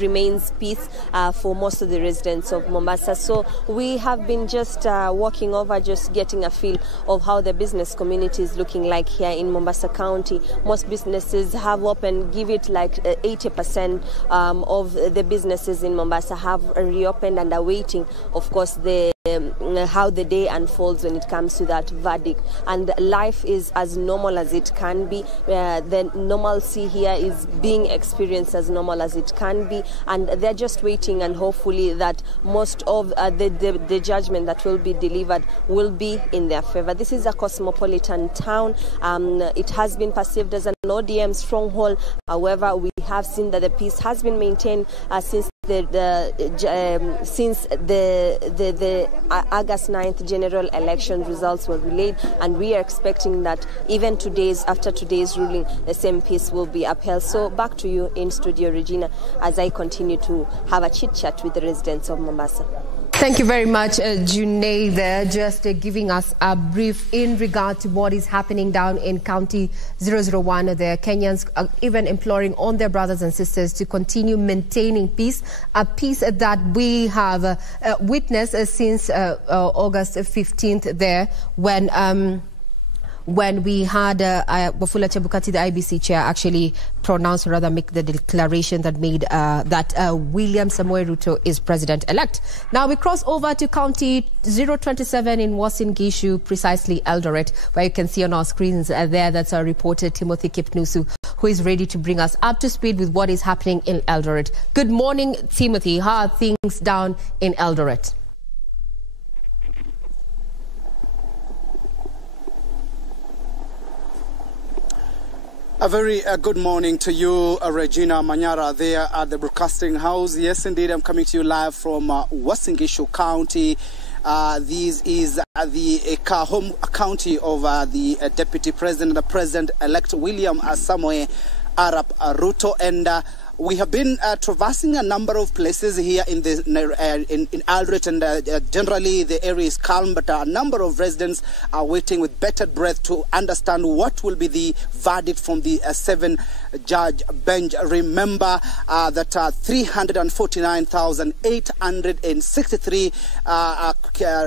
remains peace for most of the residents of Mombasa. So we have been just walking over, just getting a feel of how the business community is looking like here in Mombasa County. Most businesses have opened, give it like 80% of the businesses in Mombasa have reopened and are waiting, of course, how the day unfolds when it comes to that verdict. And life is as normal as it can be. The normalcy here is being experienced as normal as it can be, and they're just waiting, and hopefully that most of the judgment that will be delivered will be in their favor. This is a cosmopolitan town. It has been perceived as an ODM stronghold. However, we have seen that the peace has been maintained since the August 9th general election results were relayed, and we are expecting that even after today's ruling, the same peace will be upheld. So back to you in studio, Regina, as I continue to have a chit-chat with the residents of Mombasa. Thank you very much, Junaid, there, just giving us a brief in regard to what is happening down in County 001. The Kenyans are even imploring on their brothers and sisters to continue maintaining peace, a peace that we have witnessed since August 15th there, when we had Wafula Chebukati, the IBC chair, actually pronounce, or rather make the declaration that made that William Samoei Ruto is president-elect. Now we cross over to County 027 in Uasin Gishu, precisely Eldoret, where you can see on our screens there, that's our reporter Timothy Kipnusu, who is ready to bring us up to speed with what is happening in Eldoret. Good morning, Timothy. How are things down in Eldoret? A very good morning to you, Regina Manyara, there at the Broadcasting House. Yes, indeed, I'm coming to you live from Uasin Gishu County. This is the home county of the Deputy President, the President-elect William Samoei Arap Ruto, and we have been traversing a number of places here in Eldoret, and generally the area is calm, but a number of residents are waiting with bated breath to understand what will be the verdict from the seven-judge bench. Remember that 349,863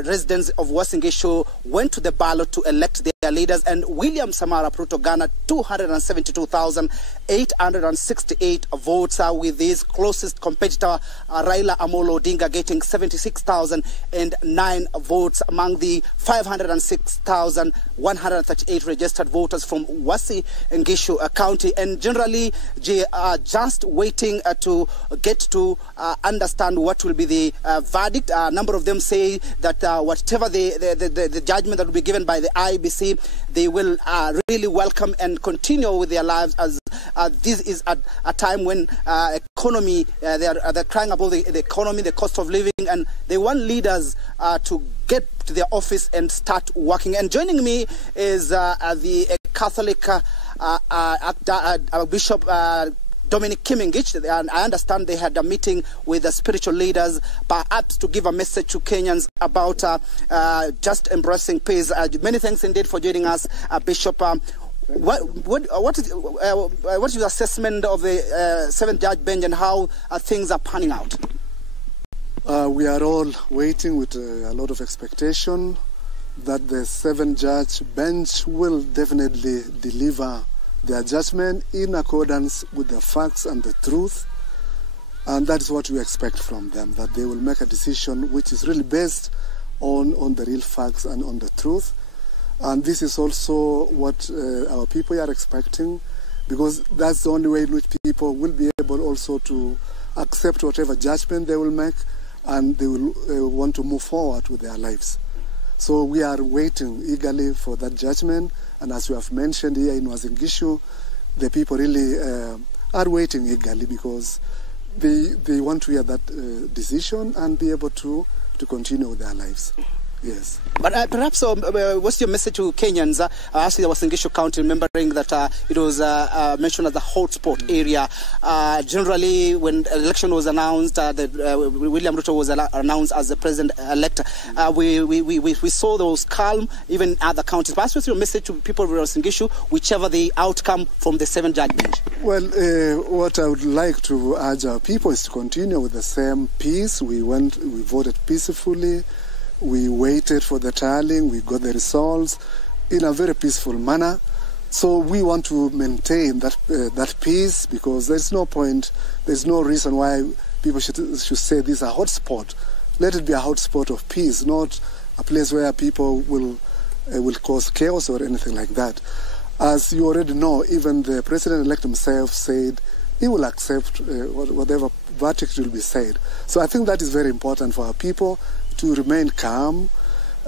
residents of Uasin Gishu went to the ballot to elect their leaders, and William Samoei Arap Ruto garnered 272,868 votes, with his closest competitor Raila Amolo Odinga getting 76,009 votes among the 506,138 registered voters from Uasin Gishu County. And generally, they are just waiting to get to understand what will be the verdict. A number of them say that whatever the judgment that will be given by the IBC, they will really welcome and continue with their lives, as this is a time when economy, they're crying about the economy, the cost of living, and they want leaders to get to their office and start working. And joining me is the Catholic Bishop Dominic Kimingich, and I understand they had a meeting with the spiritual leaders, perhaps to give a message to Kenyans about just embracing peace. Many thanks indeed for joining us, Bishop. What is your assessment of the seventh-judge bench and how things are panning out? We are all waiting with a lot of expectation that the seven-judge bench will definitely deliver their judgment in accordance with the facts and the truth, and that is what we expect from them, that they will make a decision which is really based on the real facts and on the truth. And this is also what our people are expecting, because that's the only way in which people will be able also to accept whatever judgment they will make, and they will want to move forward with their lives. So we are waiting eagerly for that judgment, and as you have mentioned here in Uasin Gishu, the people really are waiting eagerly, because they want to hear that decision and be able to continue with their lives. Yes. But perhaps what's your message to Kenyans? Actually, Uasin Gishu County, remembering that it was mentioned as the hotspot area. Generally, when election was announced, that William Ruto was announced as the president-elect, we saw those calm, even in other counties. Perhaps what's your message to people of Uasin Gishu, whichever the outcome from the 7-judge bench? Well, what I would like to urge our people is to continue with the same peace. We voted peacefully. We waited for the tallying. We got the results in a very peaceful manner. So we want to maintain that peace, because there's no point, there's no reason why people should say this is a hotspot. Let it be a hotspot of peace, not a place where people will cause chaos or anything like that. As you already know, even the president-elect himself said he will accept whatever verdict will be said. So I think that is very important for our people to remain calm.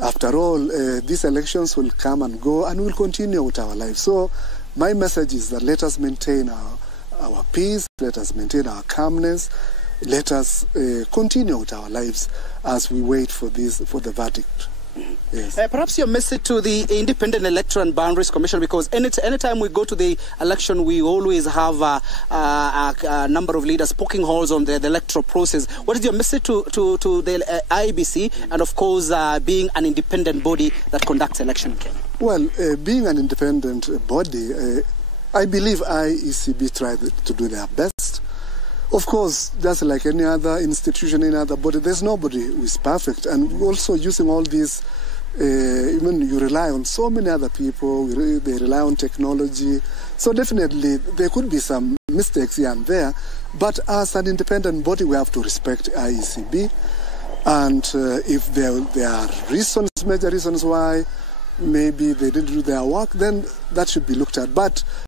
After all, these elections will come and go, and we'll continue with our lives. So my message is that let us maintain our peace, let us maintain our calmness, let us continue with our lives as we wait for the verdict. Yes. Perhaps your message to the Independent Electoral and Boundaries Commission, because anytime we go to the election, we always have a number of leaders poking holes on the electoral process. What is your message to the IEBC, and of course being an independent body that conducts election in Kenya? Well, being an independent body, I believe IECB tried to do their best. Of course, just like any other institution, any other body, there's nobody who is perfect. And also using all these, even you rely on so many other people, they rely on technology. So definitely there could be some mistakes here and there. But as an independent body, we have to respect IECB. And if there are reasons, major reasons why maybe they didn't do their work, then that should be looked at. But